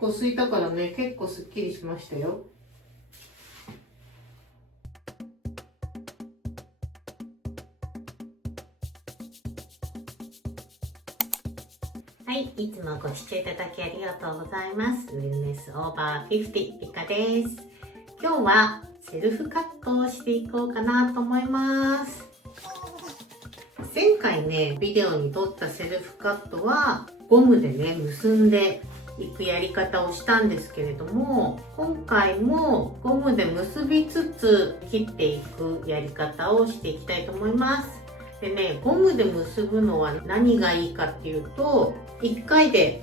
構空いたからね、結構すっきりしましたよ。はい、いつもご視聴いただきありがとうございます。ウェルネスオーバー50ピカです。今日はセルフカットをしていこうかなと思います。前回ね、ビデオに撮ったセルフカットはゴムでね、結んでいくやり方をしたんですけれども、今回もゴムで結びつつ切っていくやり方をしていきたいと思います。でね、ゴムで結ぶのは何がいいかっていうと、1回で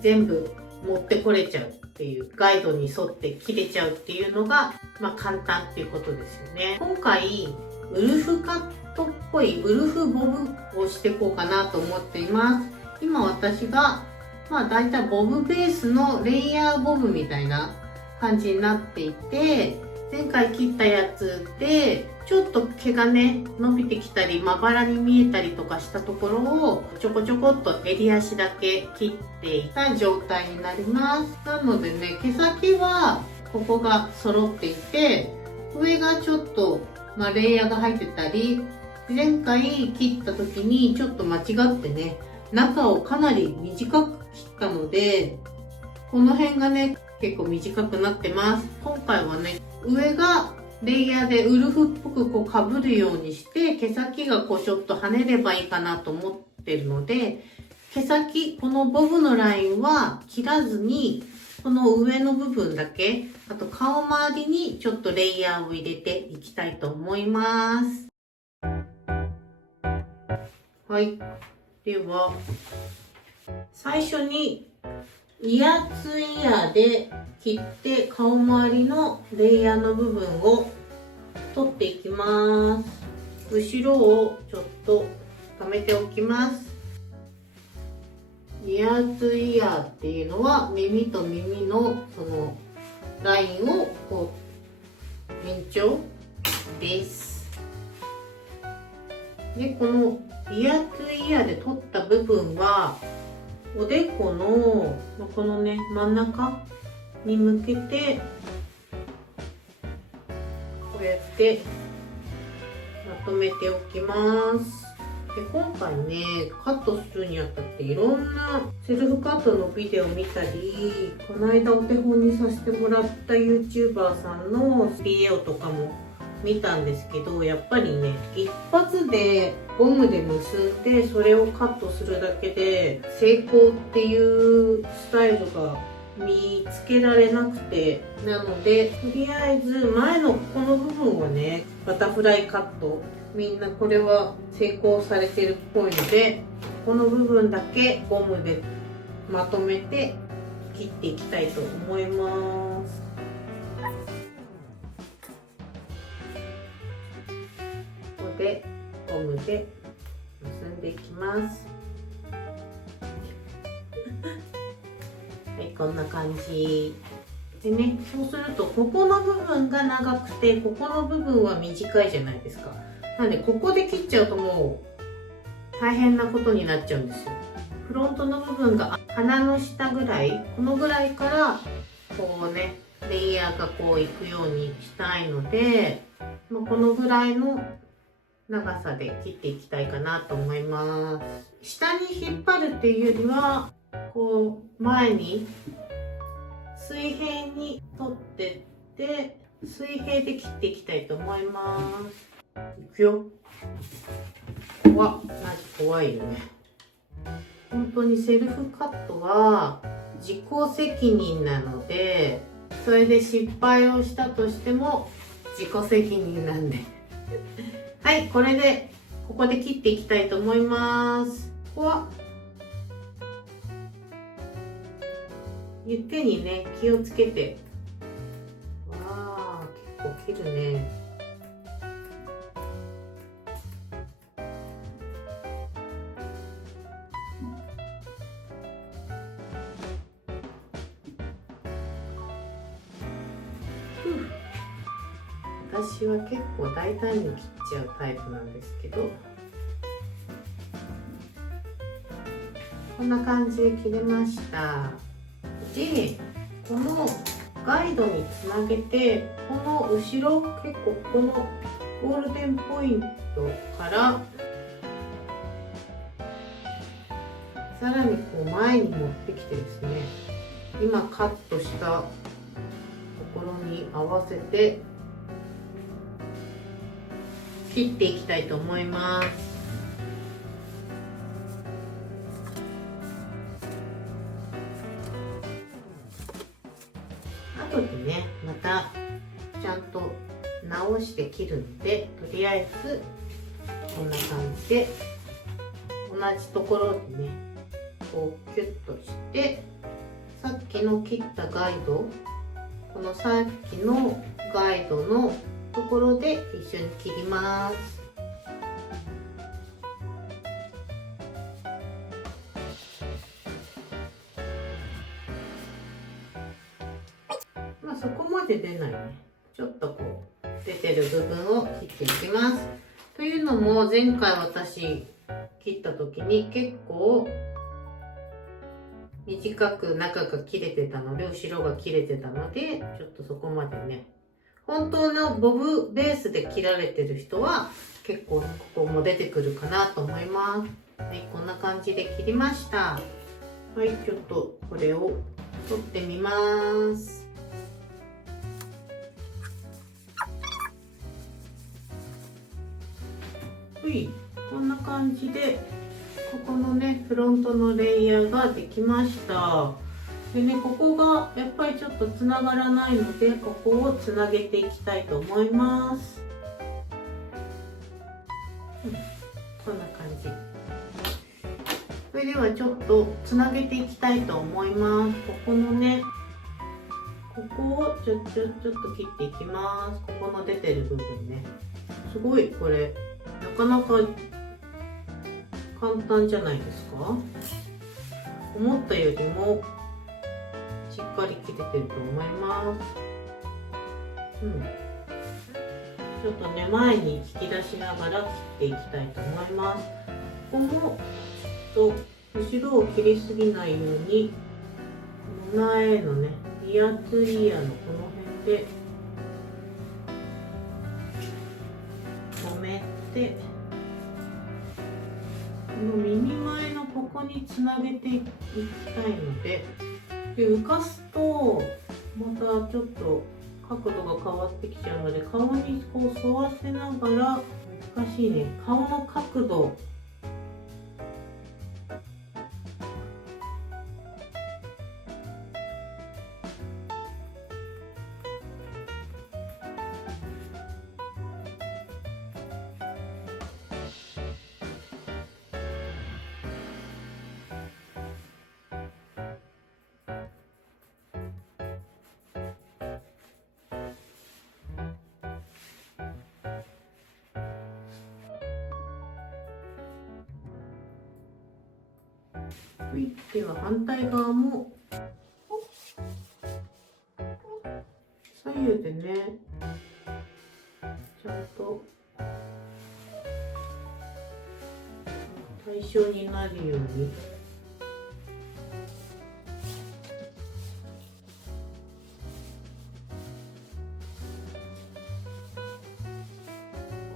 全部持ってこれちゃうっていう、ガイドに沿って切れちゃうっていうのが、簡単っていうことですよね。今回、ウルフカットっぽいウルフボブをしていこうかなと思っています。今私が、だいたいボブベースのレイヤーボブみたいな感じになっていて、前回切ったやつでちょっと毛がね伸びてきたりまばらに見えたりとかしたところをちょこちょこっと襟足だけ切っていた状態になります。なのでね、毛先はここが揃っていて、上がちょっと、レイヤーが入ってたり、前回切った時にちょっと間違ってね、中をかなり短く切ったので、この辺がね結構短くなってます。今回はね、上がレイヤーでウルフっぽくこう被るようにして、毛先がこうちょっと跳ねればいいかなと思ってるので、毛先、このボブのラインは切らずに、この上の部分だけ、あと顔周りにちょっとレイヤーを入れていきたいと思います。はい。では、最初にイヤーツイヤーで切って顔周りのレイヤーの部分を取っていきます。後ろをちょっと溜めておきます。イヤーツイヤーっていうのは耳と耳のそのラインをこう延長です。で、このイヤーツイヤーで取った部分はおでこのこのね真ん中に向けてこうやってまとめておきます。で、今回ねカットするにあたっていろんなセルフカットのビデオ見たり、この間お手本にさせてもらった YouTuber さんのビデオとかも見たんですけど、やっぱりね一発でゴムで結んでそれをカットするだけで成功っていうスタイルが見つけられなくて、なのでとりあえず前のこの部分はねバタフライカット、みんなこれは成功されてるっぽいので、この部分だけゴムでまとめて切っていきたいと思います。ここでゴムで結んでいきます。はい、こんな感じでね、そうするとここの部分が長くてここの部分は短いじゃないですか。なんでここで切っちゃうともう大変なことになっちゃうんですよ。フロントの部分が鼻の下ぐらい、このぐらいからこうねレイヤーがこういくようにしたいので、このぐらいの長さで切っていきたいかなと思います。下に引っ張るっていうよりはこう前に水平に取ってって水平で切っていきたいと思います。いくよ。マジ怖いよね。本当にセルフカットは自己責任なので、それで失敗をしたとしても自己責任なんではい、これでここで切っていきたいと思います。ここは手にね気をつけて。わー、結構切るね。私は結構大胆に切っちゃうタイプなんですけど、こんな感じで切れました。で、このガイドにつなげて、この後ろ、結構このゴールデンポイントからさらにこう前に持ってきてですね、今カットしたところに合わせて切っていきたいと思います。後でね、またちゃんと直して切るので、とりあえずこんな感じで同じところでね、こうキュッとして、さっきの切ったガイド、このさっきのガイドのところで一緒に切ります。まあそこまで出ないね。ちょっとこう出てる部分を切っていきます。というのも、前回私切った時に結構短く中が切れてたので、後ろが切れてたので、ちょっとそこまでね、本当のボブベースで切られてる人は結構ここも出てくるかなと思います。はい、こんな感じで切りました。はい、ちょっとこれを取ってみます。はい、こんな感じでここのね、フロントのレイヤーができました。でね、ここがやっぱりちょっとつながらないので、ここをつなげていきたいと思います。こんな感じ。それではちょっとつなげていきたいと思います。ここのね、ここをちょっと切っていきます。ここの出てる部分ね。すごいこれ、なかなか簡単じゃないですか？思ったよりもしっかり切れてると思います。ちょっとね、前に引き出しながら切っていきたいと思います。ここもちょっと後ろを切りすぎないように、前のね、イヤーツイヤーのこの辺で止めて、この耳前のここにつなげていきたいので、浮かすとまたちょっと角度が変わってきちゃうので、顔にこう沿わせながら、難しいね、顔の角度では反対側も左右でね、ちゃんと対称になるように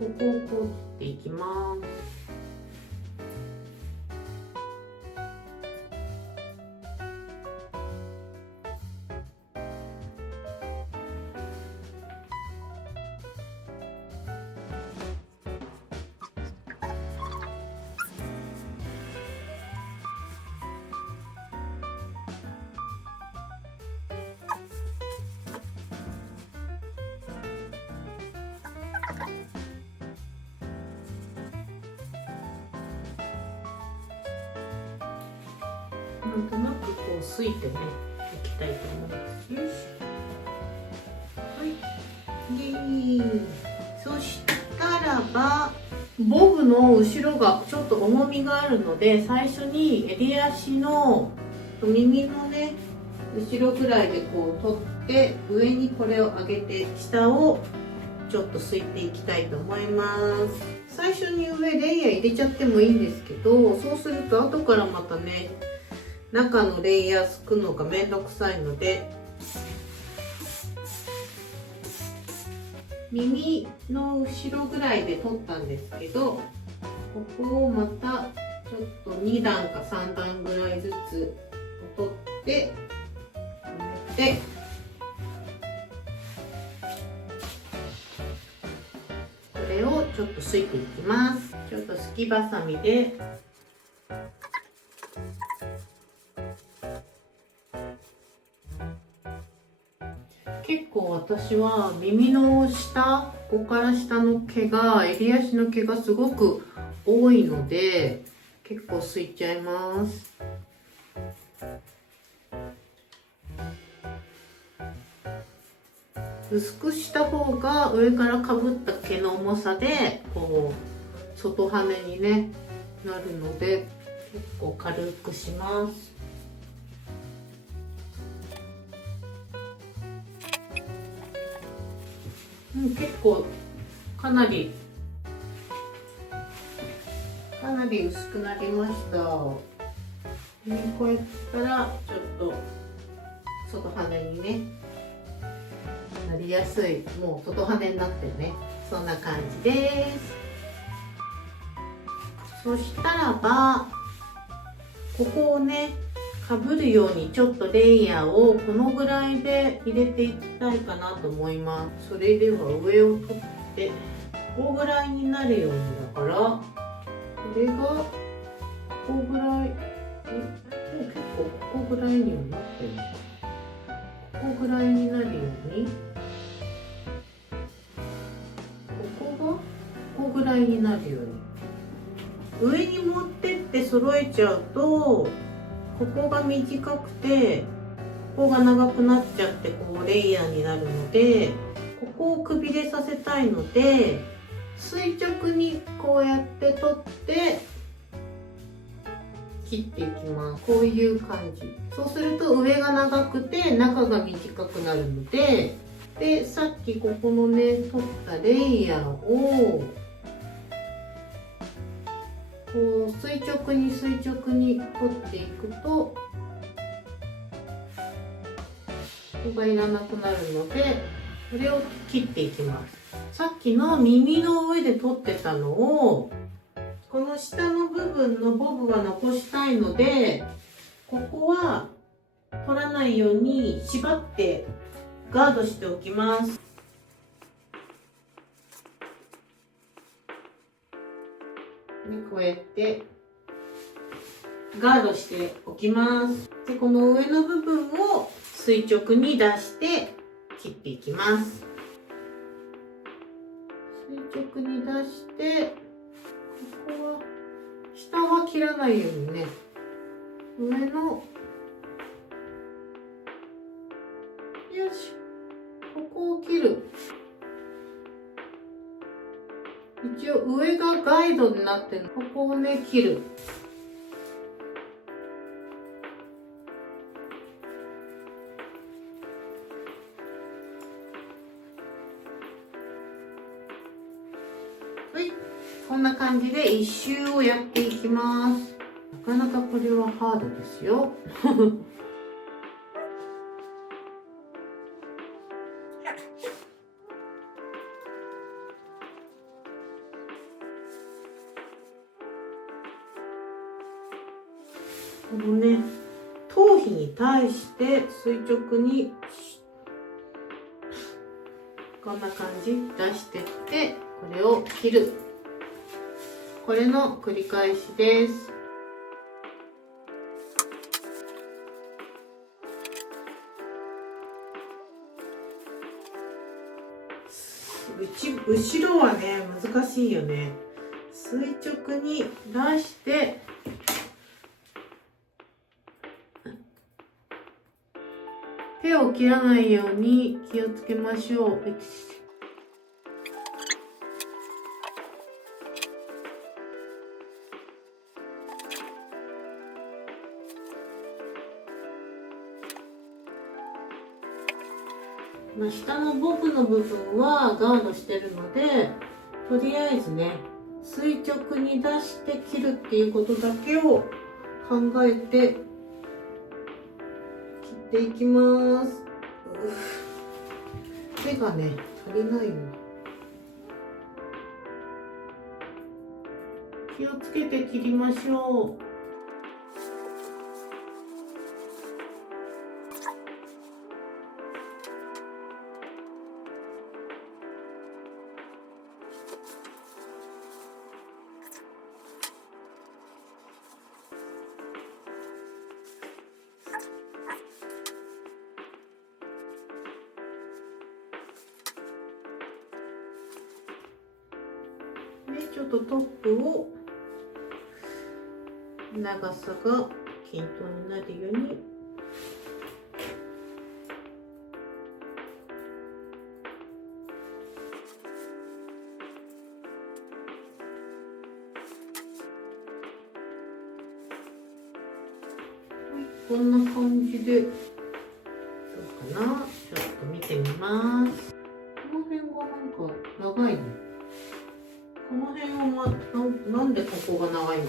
ここをこう切っていきます。なんとなくこうすいてね、いきたいと思います。よし。はい。で、そしたらば、ボブの後ろがちょっと重みがあるので、最初に襟足の耳のね、後ろぐらいでこう取って、上にこれを上げて、下をちょっとすいていきたいと思います。最初に上レイヤー入れちゃってもいいんですけど、そうすると後からまたね、中のレイヤーすくのがめんどくさいので、耳の後ろぐらいで取ったんですけど、ここをまたちょっと2段か3段ぐらいずつ取って止めて、これをちょっとすいていきます。ちょっとすきばさみで結構私は耳の下、ここから下の毛が、襟足の毛がすごく多いので結構すいちゃいます。薄くした方が上からかぶった毛の重さでこう外羽に、ね、なるので結構軽くします。結構かなり薄くなりました。こうやったらちょっと外羽にねなりやすい、もう外羽になってるね、そんな感じです。そしたらばここをねかぶるようにちょっとレイヤーをこのぐらいで入れていきたいかなと思います。それでは上を取ってここぐらいになるようにだから、これがここぐらい、もう結構ここぐらいにはなってるのか、ここぐらいになるように、ここがここぐらいになるように、上に持ってって揃えちゃうとここが短くてここが長くなっちゃってこうレイヤーになるので、ここをくびれさせたいので垂直にこうやって取って切っていきます。こういう感じ。そうすると上が長くて中が短くなるので、さっきここのね取ったレイヤーをこう垂直に垂直に取っていくとここがいらなくなるので、これを切っていきます。さっきの耳の上で取ってたのをこの下の部分のボブは残したいので、ここは取らないように縛ってガードしておきます。こうやってガードしておきます。でこの上の部分を垂直に出して切っていきます。垂直に出してここは下は切らないようにね、上のよしここを切る。一応上がガイドになってる、ここをね切る。はい、こんな感じで一周をやっていきます。なかなかこれはハードですよ。このね頭皮に対して垂直にこんな感じ出していってこれを切る、これの繰り返しです。後ろはね難しいよね。垂直に出して手を切らないように気をつけましょう。下のボブの部分はガードしてるので、とりあえずね垂直に出して切るっていうことだけを考えて切っていきます。手がね足りないよ。気をつけて切りましょう。でちょっとトップを長さが均等になるようにこんな感じでどうかな。ちょっと見てみます。この辺がなんか長いね。この辺は、なんでここが長いの？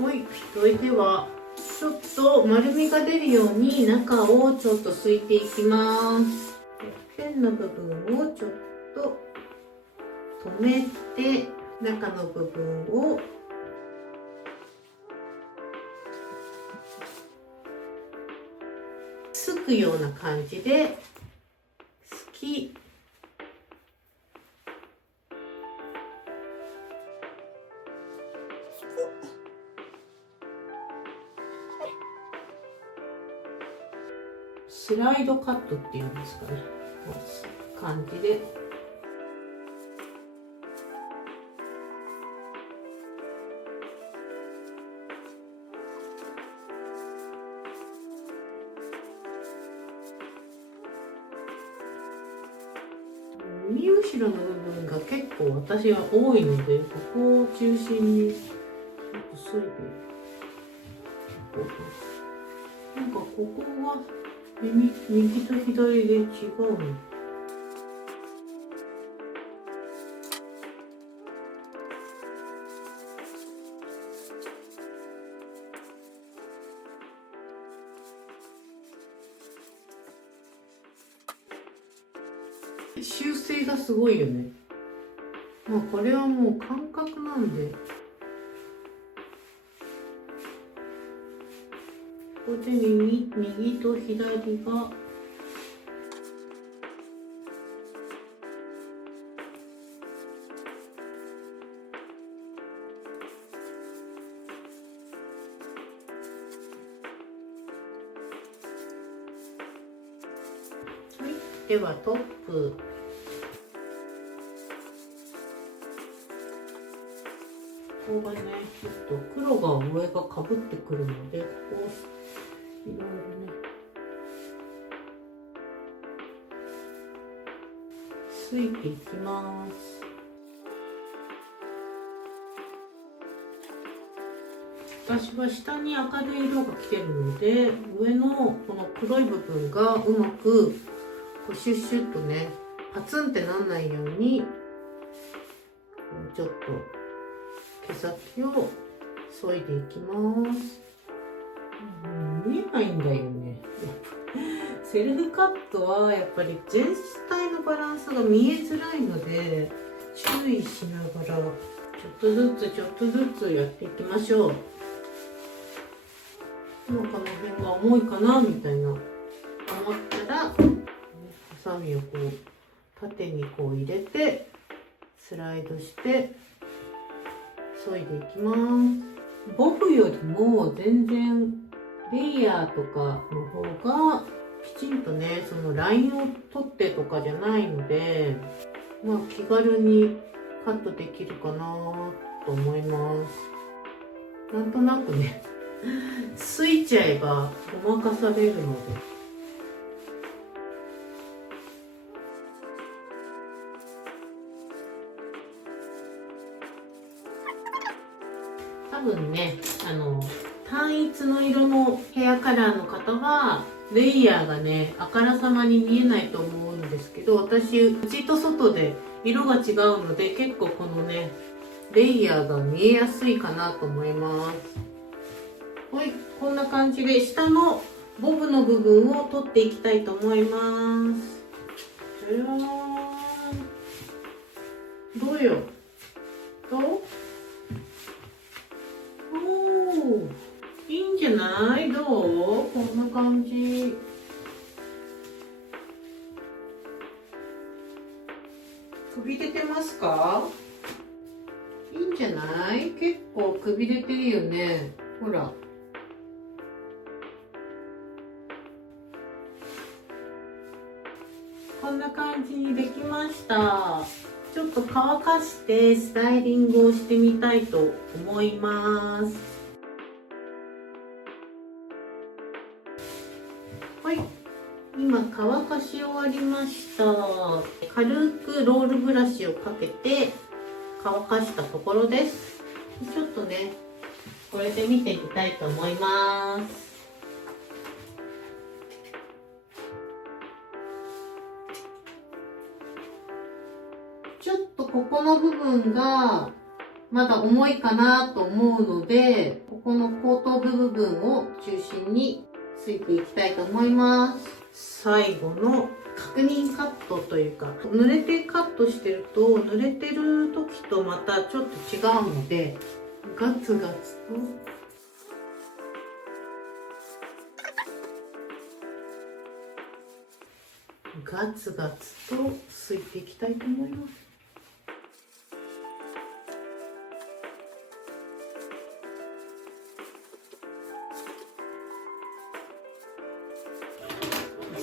はい、それではちょっと丸みが出るように中をちょっとすいていきます。ペンの部分をちょっと止めて中の部分をすくような感じですきスライドカットっていうんですかね、こう感じで耳後ろの部分が結構私は多いので、ここを中心にちょっとそいでいこう。なんかここは右と左で違うの。修正がすごいよね。まあこれはもう感覚なんで、ここで右と左がではトップここがねちょっと黒が上がかぶってくるので、ここいろいろねついていきます。私は下に明るい色が来てるので、上のこの黒い部分がうまくこうシュッシュッとねパツンってなんないようにちょっと毛先を削いでいきます。見えないんだよね。セルフカットはやっぱり全体のバランスが見えづらいので注意しながらちょっとずつやっていきましょう。もうこの辺が重いかなみたいな思ったらハサミをこう縦にこう入れてスライドして削いでいきます。ボブよりも全然レイヤーとかの方がきちんとねそのラインを取ってとかじゃないので、まあ気軽にカットできるかなと思います。なんとなくねすいちゃえばごまかされるので。多分ね、単一の色のヘアカラーの方はレイヤーがねあからさまに見えないと思うんですけど、私内と外で色が違うので結構このねレイヤーが見えやすいかなと思います。はい、こんな感じで下のボブの部分を取っていきたいと思います。じゃーん。どうよ。どう？おー、いいんじゃない？どう？こんな感じ。首出てますか？いいんじゃない？結構首出てるよね。ほら。こんな感じにできました。ちょっと乾かしてスタイリングをしてみたいと思います。はい、今乾かし終わりました。軽くロールブラシをかけて乾かしたところです。ちょっとね、これで見てみたいと思います。ちょっとここの部分がまだ重いかなと思うので、ここの後頭部部分を中心についていきたいと思います。最後の確認カットというか、濡れてカットしてると濡れてる時とまたちょっと違うので、ガツガツとガツガツとすいていきたいと思います。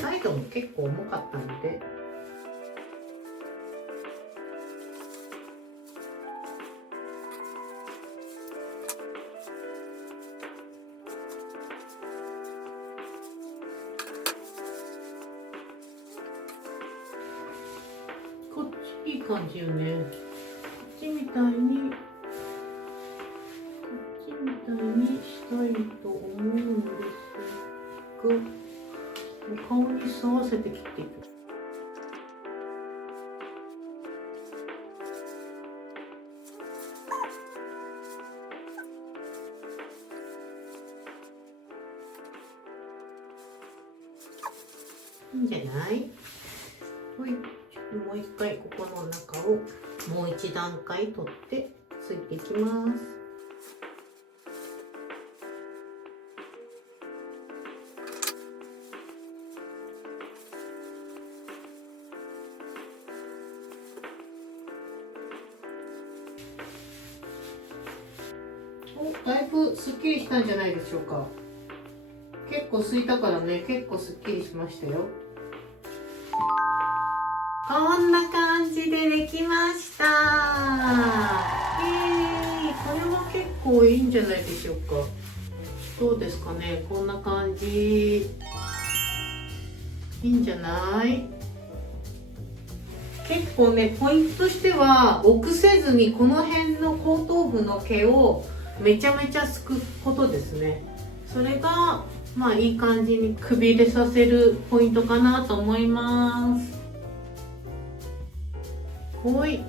サイドも結構重かったので、こっちいい感じよね。こっちみたいにしたいと思うんですが、顔に沿わせて切っていく。いいんじゃない？はい、もう一回ここの中をもう一段階取ってついていきます。だいぶすっきりしたんじゃないでしょうか。結構すいたからね、結構すっきりしましたよ。こんな感じでできました。これは結構いいんじゃないでしょうか。どうですかね、こんな感じ。いいんじゃない？結構ね、ポイントとしては臆せずにこの辺の後頭部の毛をめちゃめちゃすくことですね。それがまあいい感じにくびれさせるポイントかなと思います。はい、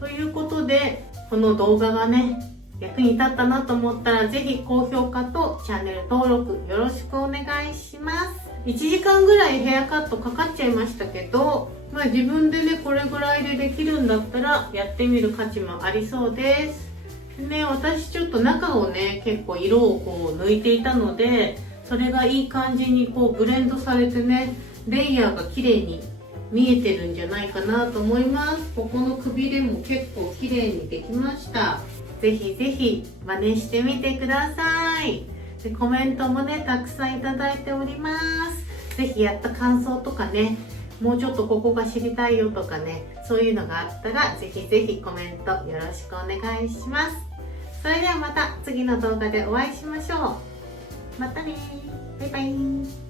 ということでこの動画がね役に立ったなと思ったら、ぜひ高評価とチャンネル登録よろしくお願いします。1時間ぐらいヘアカットかかっちゃいましたけど、まあ自分でねこれぐらいでできるんだったらやってみる価値もありそうです。ね、私ちょっと中をね結構色をこう抜いていたので、それがいい感じにこうブレンドされてね、レイヤーが綺麗に見えてるんじゃないかなと思います。ここのくびれも結構綺麗にできました。ぜひぜひ真似してみてください。でコメントもねたくさんいただいております。ぜひやった感想とかね、もうちょっとここが知りたいよとかね、そういうのがあったらぜひぜひコメントよろしくお願いします。それではまた次の動画でお会いしましょう。またね、バイバイ。